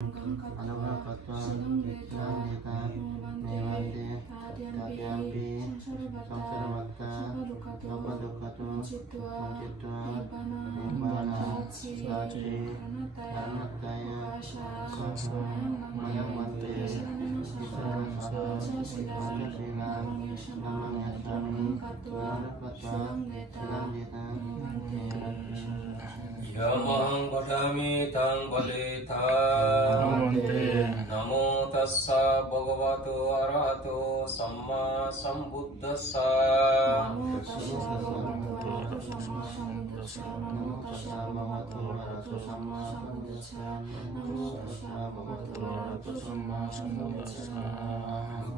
Anukatva Nandita Nevandi Tatyampi Samsaravata Lopadukatu Muncitva Nibbana Sati Karnataya Mayamante Visaransa Vajasilan Namayasyami Anukatva Silandita Yamang padami tang palita Namo tassa bhagavato arahato samma sambuddhassa Namo tassa bhagavato arahato samma sambuddhassa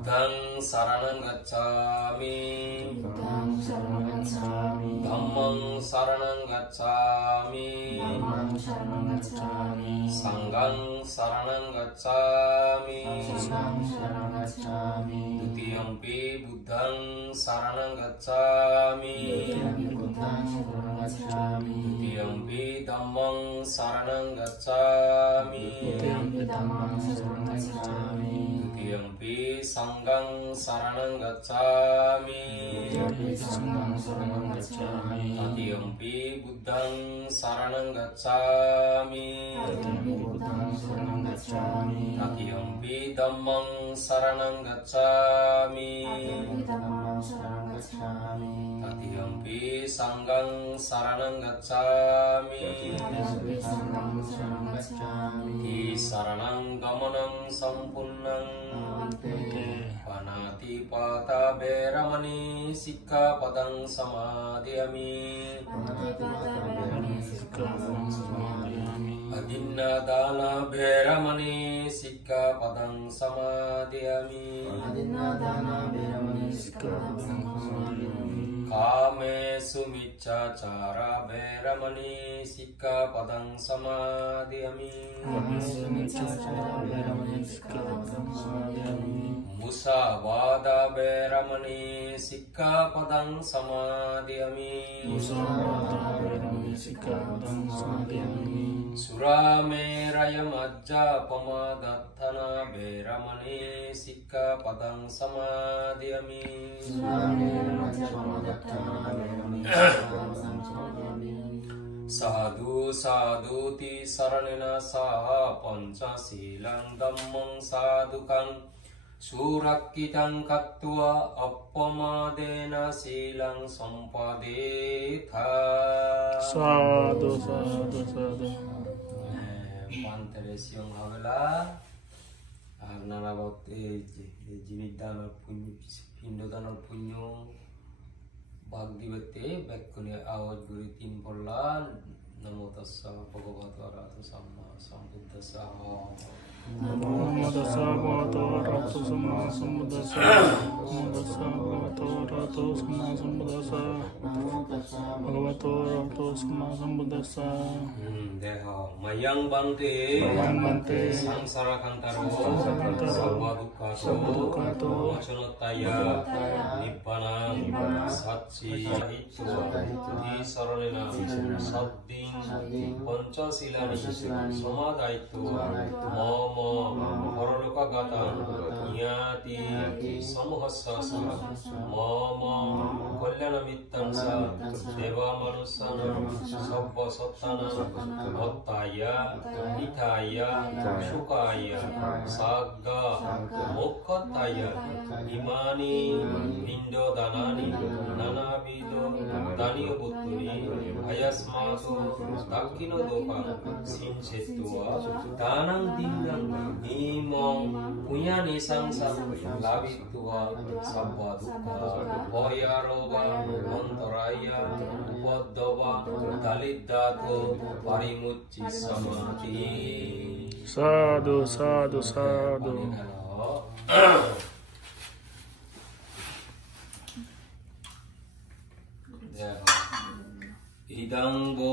Buddhang saranang gacchami Dhammang saranang gacchami Sanghang saranang gacchami Dutiyampi buddhang saranang gacchami Dutiyampi dhammang saranang gacchami Dutiyampi sanghang saranang gacchami Tatiyampi buddhang saranang gacchami Tatiyampi dhammang saranang gacchami Tatiyampi sanghang saranang gacchami Ti saranang gamanang sampunnang Panati pata beramani sikkapadang samadhiyami Adinna dana beramani sikkapadang samadhiyami Kame sumiccacara beramani sikkapadang samadhiyami Musavada beramani sikkapadang samadhiyami Surameraya majja pamadattana beramani sikkapadang samadhiyami Sadhu sadhu ti saranena saha panca silang dhammang sadukang Surakitang kattua appamadena silang sampadetha Sadhu sadhu sadhu Panteres yung hawala Narabot jinidana punyo Pindodana punyo Bhagdivate Bekkune awad guri timpolan Namo tassa bhagavato arahato samma sambuddhassa Namo tassa bhagavato arahato samma sambuddhassa Namo tassa bhagavato arahato samma sambuddhassa Bhagavato arahato samma sambuddhassa Deha mayang bante samsara kantaro sabba dukkato machanotaya nibbana satchi itu di saranena saddin pancasilani samadaitu mama paraloka gata nyati samuhassasa mama kalyanamittangsa deva manusana sabba sattana Ottaya, Hitaya, Shukaya, Sagga, Mokkataya, Imani, Pindo Danani, Nanabido, Daniyo Buttuni, Ayasmato, Dakkino Doka, Sinchetua, Danang Dinang, Nimong, Punyani Sangsang, Labitua, Sabba Dukka, Hoyaroba, Antaraya, Upadava, Dalidato, Parimucci Samadhi. Sadhu sadhu sadhu Idang bo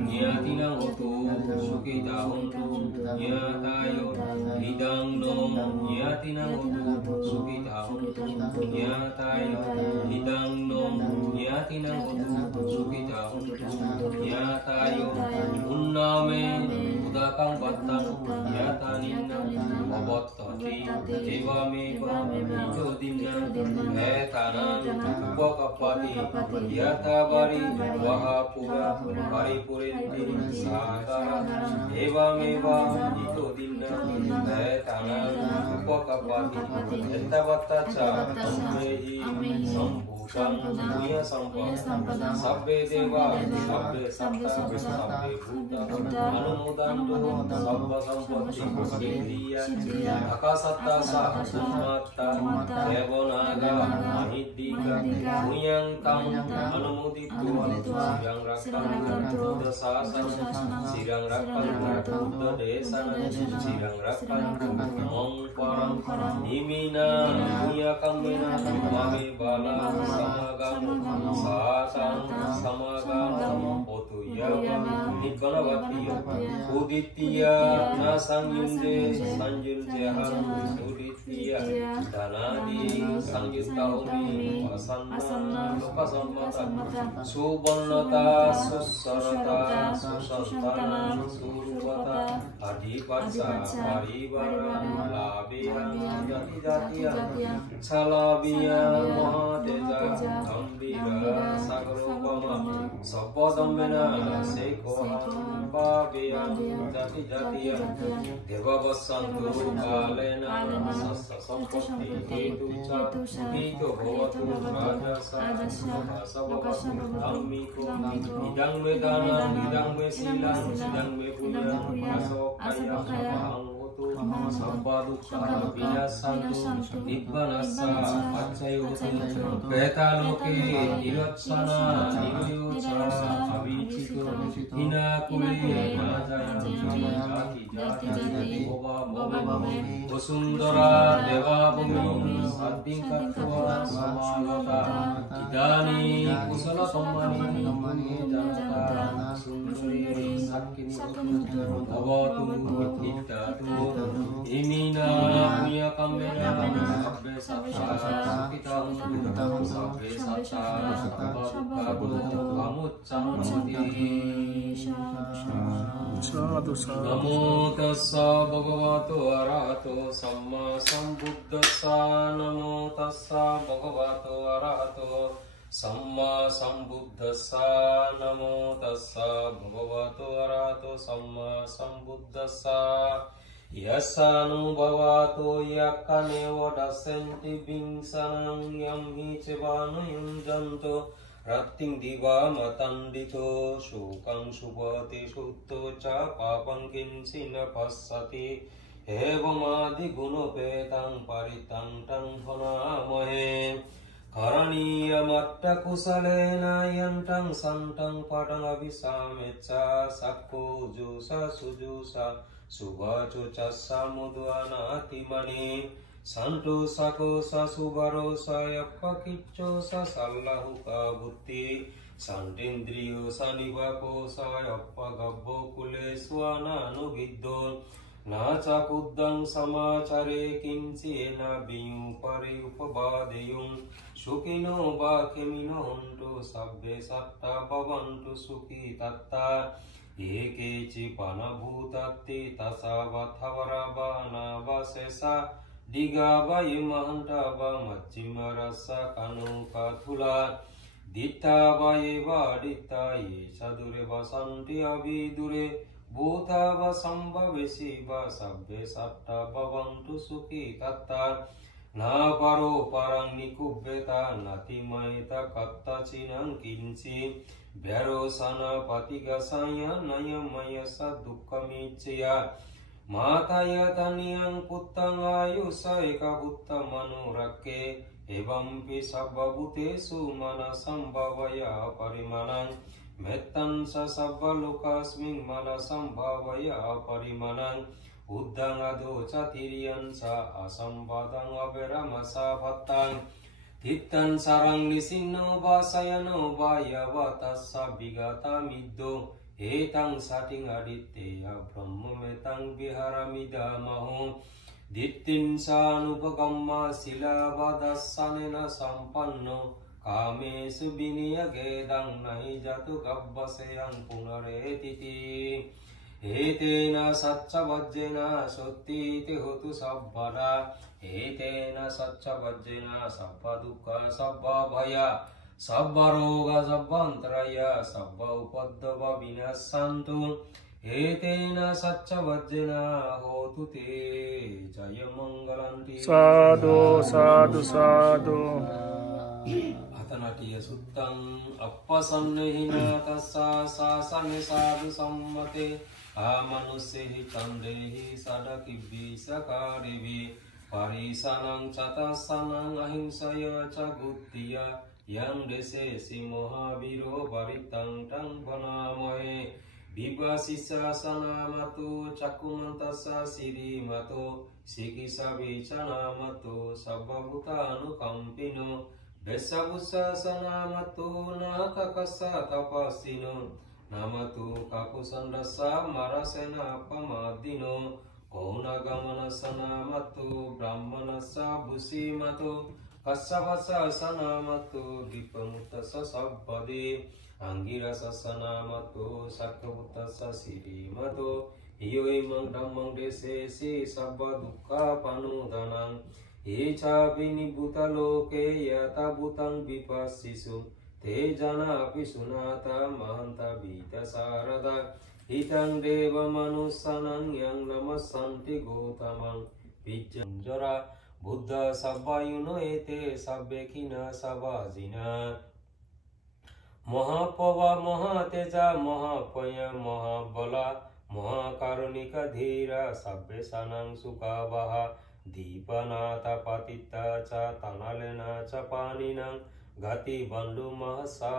nyatinang hotu sukita hontu nyatayo idang no nyatinang hotu sukita hontu nyatayo idang no nyatinang hotu sukita hontu nyatayo unname udakang battang yataninna obottati evameva ijodinna etanan upakapati yatabari vahapura paripurenti sagara evameva ijodinna etanan upakapati ettavattaca ammehi samputang punya sampah sabbe deva sabbe satta sabbe buddha anumodantu sabba sampatti indriya akasatta sahumata devonaga mahiddika punyang kang anumoditu sirang rakkantu buddha sasana sirang rakkantu buddha desana sirang rakkantu mongparang nimina punya kamena mame bala samagamo sasang samagamo otuyava nibbanavatiya uditya nasangyunde sanjunjeham uditya danadi sangyutaumi pasanna lokasammata subannata sussarata susantana surupata adipatsa paribara labirang jati-jatiya salabia mahateja gambira sagarupama sabodamena sekoham babiyam jati-jatiya devavassantu kalena sassa sampati hetuca hito bhavatu rajasa lokasavavatu dhammiko idang me danam idang me silang idang me punyam asokaya Sampadukha vinasantu nibbanassa paccayotu petaloke niratsana niryoca avicito hinakule najayanti jati bhava vasundara devabhumi saddhinkatva samagata idani kusala sammani janata sundari sakkini bhavatu vittatu imina punya kamera sabbe satta sakitam sabbe satta sabbadukkha pamuccamati Sadhu sadhu. Namo tassa bhagavato arahato samma sambuddhassa namo tassa bhagavato arahato samma sambuddhassa namo tassa bhagavato arahato samma sambuddhassa Yasanubhavato yakkanevo dasenti bingsanang yamhi cevanu yunjanto ratting diva matandito shukang subhati sutto ca papang kinsina passati evamadi gunopetang paritang tang phanamahe karaniya matta kusalena yantang santang padang avisameca sakko jusa sujusa Subaco cassa muduana timani santo sako sa subaro sa yappa kicco sa sallahu kabutti santindriyo sa nivako sa yappa gabbo kule swana nugiddo naca kuddang samacare kincena biyu pari upabadeyung sukino bakemino honto sabbe satta bhavantu sukhi tatta Eke pana bhutatti tasavathavarabana vasesa digava imahantava machima rasa kanuka thula dittava eva ditta ye sadure vasanti avidure bhutava sambhavesiva sabbe satta bhavantu sukhi tatta na paro parang nikubbeta natimaita katta cinang kinci Vyarosana patigasaya nayamaya saddukkamicaya mataya taniyang puttang ayusa eka butta manurakke evampi sabbabhutesu manasam bhavaya parimanang mettan sa sabbalokasming manasam bhavaya parimanang uddang adoca tiriyan sa asambadang averamasa bhattang Hittan sarang lisinno basayano bayava tassa bigata middo etang sating aditteya brahma metang viharamida maho dittin sanupagamma silabadassanena sampanno kamesu biniyagedang nahi jatu gabbaseyang punaretiti एतेन सच्चवज्रेन सत्तीति होतु सब्बदा एतेन सच्चवज्रेन सब्ब दुःख सब्ब भय सब्ब रोग सब्बान्तराय सब्ब उपद्रव विनाशन्तु एतेन सच्चवज्रेन होतु ते जय मंगलंति साधु साधु साधु अतनाटिय सुत्तं अपसन्नहिना तस्सा सासने साधु सम्मते आमनुष्येहि चंदेहि सदकिव्यि सकारिवि परिसनं चतसनं अहिंसय च गुत्तिय यं देशेसि महावीरो वरितं तं वनामहे विवासिशासनामतो चकुमन्तसा श्रीमतो शिखिसविचनामतो सर्वभूतानुकम्पिनो वेशभूषासनामतो नाककसा तपस्विनो नामतो काकुसन्दसा मरसेनापमादिनो कौनगमनसनामतो ब्राह्मणसा भूषिमतो कश्यपशासनामतो विप्रमुक्तसा सब्बदे अंगिरसनामतो सक्कपुत्तसा श्रीमतो इयोइमं धम्मं देशेसि सब्ब दुःखापनुदनं ये चापि निभूतलोके यथा भूतं विपश्यिषु ते जनापि सुनाता महन्ता भीतशारदा हितं देवमनुसनं यं नमस्सन्ति गौतमं विजञ्जरा बुद्ध सब्बायुनो एते सब्बेखिना सवाजिना महापवा महातेजा महापय महाबला महाकारुणिका धीरा सब्बेशानं सुखावः दीपनाथ पतिता च तनलेना च पानिनां गति बन्धु महसा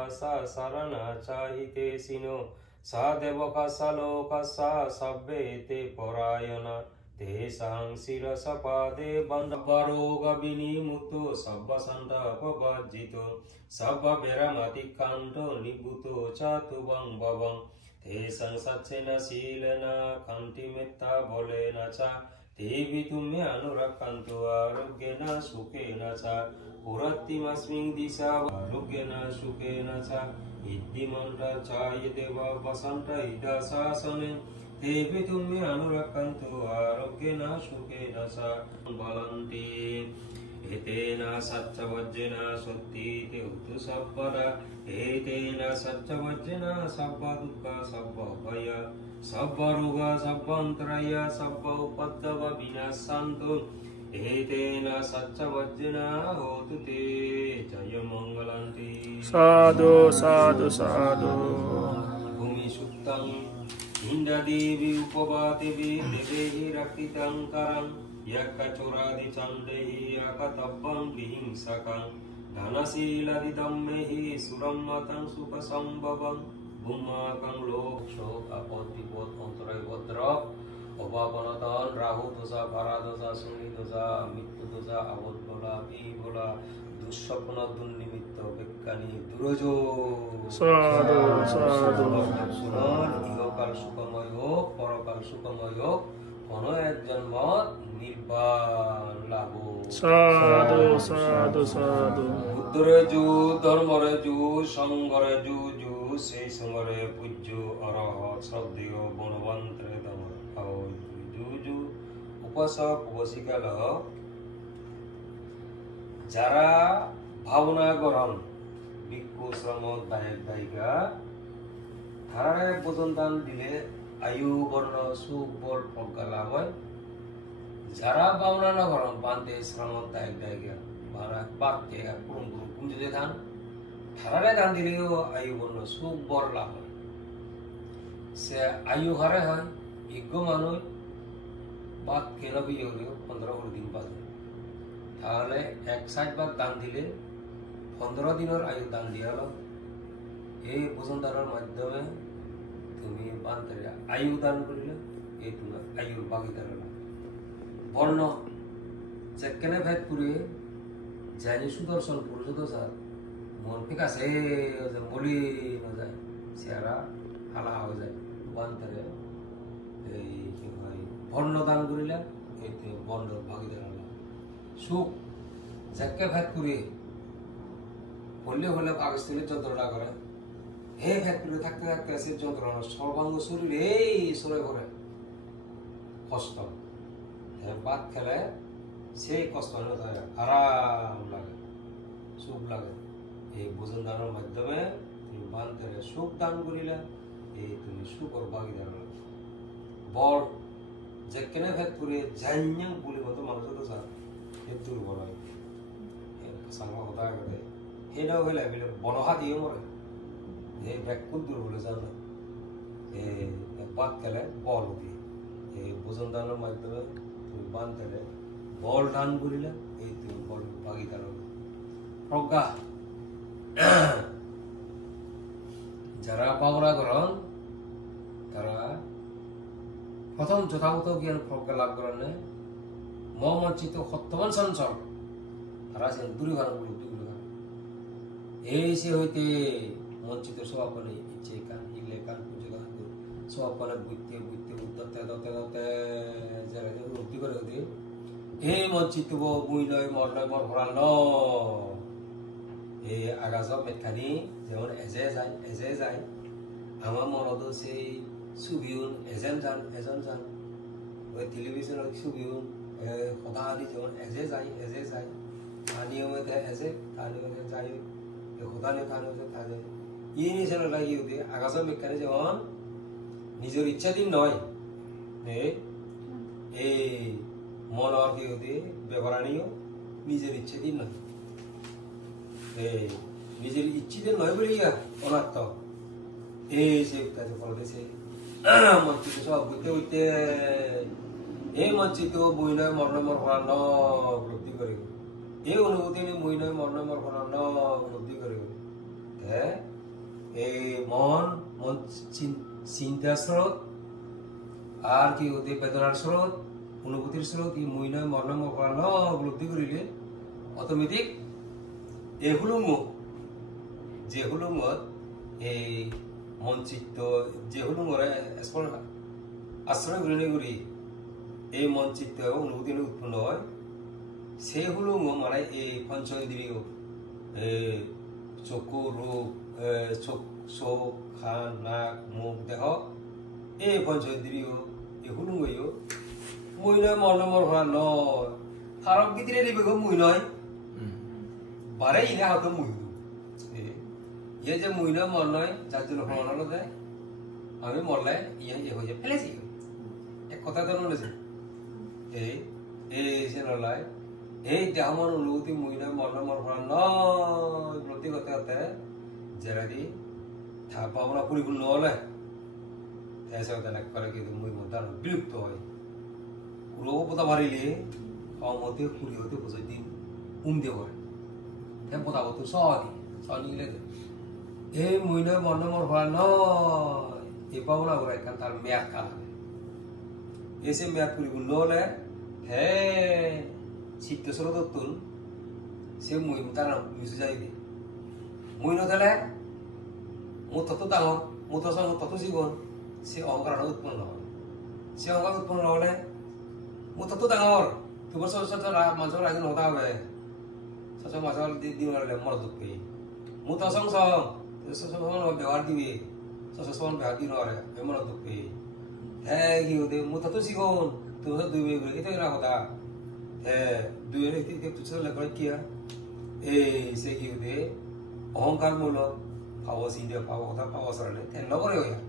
शरणा च हितेशिनो सा देवकसा लोकसा सब्बे ते परायणा तेषां शिरसपादे बन्धरोगविनिमुक्तो सब्बसन्तापवर्जितो सब्बभेरमतिक्रान्तो निभूतो चतुवं भवं तेषां सच्चेन शीलेन कान्तिमेत्ता बलेन च ते वितुम्य अनुरक्षन्तु आरोग्येन सुखेन च पुरत्तिमस्मिन् दिशा आरोग्येन सुखेन च इद्धिमन्त्र च यदेव वसन्त इदशासने ते वितुम्य अनुरक्षन्तु आरोग्येन सुखेन च बलन्ति एतेन सच्चवज्रेन सत्तीति होतु सब्बदा एतेन सच्चवज्रेन सब्ब दुःख सब्ब भय सब्ब रोग सब्बान्तराय सब्ब उपद्रव विनाशन्तु एतेन सच्चवज्रेन होतु ते जय मंगलंति साधु साधु साधु भूमि सुप्तं इंद्रदेवी उपवादेवी देवेहि रक्षितं करं यक्कचोरादि चण्डेहि अकतब्बं विहिंसकं धनशीलादिदम्मेहि सुरं मतं सुखसम्भवं भूमाकं लोक्षो अपद्विपद अन्तरैवद्रव অবাবনতন রাহু দোষা ভারা দোষা শনি দোষা মৃত্যু দোষা আবদ বলা বলা দুঃস্বপ্ন দুর্নিমিত্ত বিজ্ঞানী দুরজ সাধু সাধু শুনন ইহকাল সুখময় হোক পরকাল সুখময় হোক কোনো এক জন্মত নির্বাণ লাভ সাধু সাধু সাধু বুদ্ধরে যু ধর্মরে যু সংঘরে যু যু সেই সমরে পূজ্য অরহৎ শ্রদ্ধেয় বনবন্ত্রে দমর জুজু উপাসক উপাসিকাল যারা ভাবনা করন ভিক্ষু শ্রমক দায়ক দায়িকা তারা ভোজন দান দিলে আয়ু বর্ণ সুখ বল প্রজ্ঞা লাভ হয় যারা ভাবনা না করন বান্ধে শ্রমক দায়ক দায়িকা বাক্যে কুম যদি ধান তারা দান দিলেও আয়ু বর্ণ সুখ বল লাভ হয় সে আয়ু হারে হয় বিজ্ঞ মানুষ বাদ কেন বিয়ে হলেও 15 দিন বাদে তাহলে 61 বার দান দিলে 15 দিনের আয়ু দান দিয়া হলো এই ভোজন দানের মাধ্যমে তুমি বান্ধে আয়ু দান করিলে এই তোমার আয়ুর ভাগিদার হলো বর্ণ যেখানে ভেদ করে জানি সুদর্শন পুরুষ তো স্যার মন ঠিক আছে বলি না যায় চেহারা হালা হয়ে যায় বান্ধে এই কি হয় বর্ণ দান করিলে এতে বর্ণ ভাগিদার হলো সুখ যাকে ভেদ করে হলে হলে কাগজ থেকে যন্ত্রণা করে হে ফ্যাক্টরি থাকতে থাকতে সে যন্ত্রণা সর্বাঙ্গ শরীর এই সরে করে কষ্ট ভাত খেলে সেই কষ্ট আরাম লাগে সুখ লাগে এই ভোজন দানের মাধ্যমে তুমি বান্ধে সুখ দান করিলা এই তুমি সুখর ভাগিদার বড় যে কেনে ফ্যাক্টরি জান্যাং বলি মতো মানুষ তো স্যার এই দুর্বল হয় সাংমা কথা করে সেটাও হলে বনহা দিয়ে মরে এই ব্যাকুল দুর্বল জান এই ভাত খেলে বল উঠি এই ভোজন দানের মাধ্যমে তুমি বান্ধে বল দান করিলা এই তুমি বল ভাগিদার প্রজ্ঞা যারা পাওনা করেন তারা প্রথম যথাযথ জ্ঞান প্রজ্ঞা লাভ করেন মমঞ্চিত সত্যবান সঞ্চল তারা সে দূরীভার উপলব্ধি করে এই সে হইতে মঞ্চিত সবাপনে ইচ্ছে কান হিলে কান পুজো কান সবাপনে বুঝতে বুঝতে বুঝতে দতে দতে যারা উপলব্ধি করে হতে এই মঞ্চিত বুই নয় মর নয় মর ভরা ন এই আগাজব মেটখানি যেমন এজে যায় আমার মনতো সেই ছবিউন এজন যান ওই টেলিভিশনের ছবিউন সদাদি যেমন এজে যায় নিয়মিত এজে তার নিয়মিত যায় সদানি তার নিয়মিত থাকে ই নিশানো লাগি হতে আগাজব মেটখানি যেমন নিজের ইচ্ছাধীন নয় এই মনের কি হতে ব্যবহারণীয় নিজের ইচ্ছাধীন নয় নিজের ইচ্ছিতে নয় বলি অনাত্ম এই সে ফলতেছে মঞ্চিত সব বুঝতে বুঝতে এই মঞ্চিত বই নয় মর্ণমর ভরা ন উপলব্ধি করে এই অনুভূতি বই নয় মর্ণমর ভরা ন উপলব্ধি করে এই মন চিন্তা স্রোত আর কি হতে বেদনার স্রোত অনুভূতির স্রোত এই মই নয় মর্ণমর ভরা ন উপলব্ধি করিলে অটোমেটিক এই হুলুমুখ যে হুলুমত এই মঞ্চিত যে হুলুমরে আশ্রয় গ্রহণ করি এই মঞ্চিত অনুভূতি উৎপন্ন হয় সেই হুলুম মানে এই পঞ্চেন্দ্রিয় চকু রূপ চোখ কান নাক মুখ দেহ এই পঞ্চেন্দ্রিয় এই হুলুম মই নয় মর্ণমর ভরা নয় ফারক ভিতরে দিবে মই নয় বারে ইনে হাতে মুই ইয়ে যে মুই নয় মর নয় যার জন্য ভ্রমণ দেয় আমি মরলে ইয়ে হয়ে যায় ফেলেছি এক কথা তো নলেছে এই সে নলায় এই দেহমন অনুভূতি মুই নয় মর মর ভরা নয় প্রতি কথা হতে যারা দি থাপা আমরা পরিপূর্ণ হলে এসে করে কিন্তু মুই মধ্যে বিলুপ্ত হয় রোগ পোতা মারিলে মতে খুলি হতে বুঝাই দিন দিয়ে করে পতা বস্তু সহদি এই মই নয় মর্ণমর ভরা নয় এই পাওনা করে এখান তার মেয়াদ কাল হবে এসে মেয়াদ পরিপূর্ণ হলে হে চিত্তস্বর দত্তুন সে মই তার মিশে যাই দি মই নথালে মোৰ তত ডাঙৰ মোৰ তত জীবন সে অহংকার উৎপন্ন হয় সে অহংকার উৎপন্ন হলে মোৰ তত ডাঙৰ তোমার মানুষের আগে নতা হবে সব মাছাল দিন মর দুঃখ মু তো সং ব্যবহার দিবি সমান ব্যবহার দিন মর দুঃখ হ্যাঁ কি হতে মু তো শিখুন তুমি দুই এটা না কথা হ্যাঁ দুই করে কি এই সে কি হতে অহংকার মূলক ভাব চিন্তা ভাব কথা ভাব সারলে ধ্যান নকরে হইয়া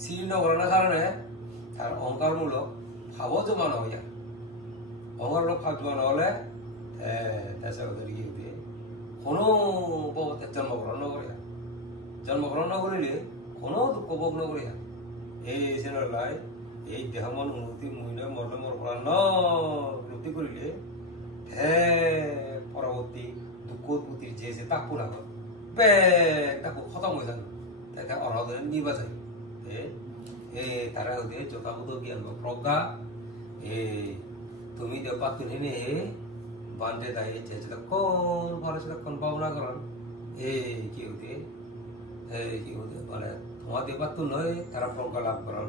চিনি নকরার কারণে তার অহংকারমূলক ভাব জমানো হইয়া অহংকারমূলক ভাব জমানো হলে কোনো জন্মগ্রহণ নকরিয়া জন্মগ্রহণ নকরিলে কোনো দুঃখ ভোগ নকরিয়া এই লাই এই দেহমন অনুভূতি মই নয় মর্ণমর ভরা উপলব্ধি করিলে পরবর্তী দুঃখ উৎপত্তির যে তাক পুরা কর তাকে খতম হয়ে যাবে তাকে অনাদরে নিবা যায় তারা হতে যথাযথ জ্ঞান প্রজ্ঞা তুমি দেবা তুমি বান্ধে দায়ে যেটা কোন পরে সেটা কোন পাওনা করেন কি হতে মানে তোমার দেবার তো নয় তারা প্রজ্ঞা লাভ করেন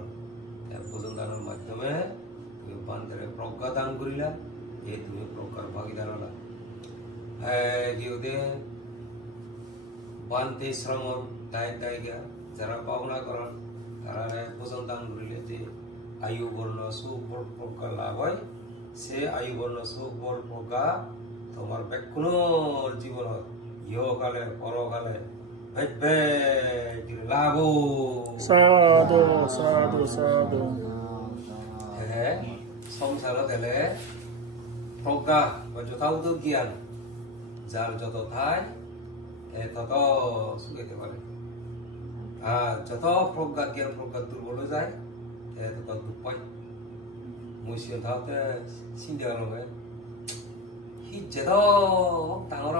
ভোজন দানের মাধ্যমে তুমি বান্ধে প্রজ্ঞা দান করিলা তুমি প্রজ্ঞার ভাগিদার হলা কি হতে বান্তি শ্রমণ দায় দায়িকা যারা পাওনা করেন তারা ভোজন দান করিলে যে আয়ু বর্ণ সুখ বল প্রজ্ঞা লাভ হয় সে আয়ু বর্ণ সুখ বল প্রজ্ঞা তোমার ব্যাকুণর জীবন ইহকালে পরকালে লাভ সাধু সাধু সাধু সংসার গেলে প্রজ্ঞা বা যথাযথ জ্ঞান যার যত থায় তত সুখেতে পারে আর যত প্রজ্ঞা জ্ঞান প্রজ্ঞা দুর্বল হয়ে যায় তত দুঃখ পায় মুসিও থাকতে চিন্তা করবে হি যেত ডাঙর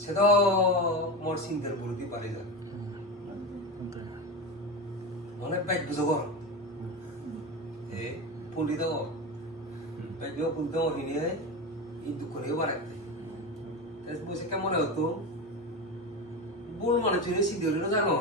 সে তো মোর চিন্তার বিরোধী পারি যায় মানে ব্যাগ বুঝো কর এ পণ্ডিত ব্যাগ পণ্ডিত হিনে এই দুঃখ নিয়ে বাড়াইতে বসে কেমন হতো বোন মানে চলে সিদ্ধ জানো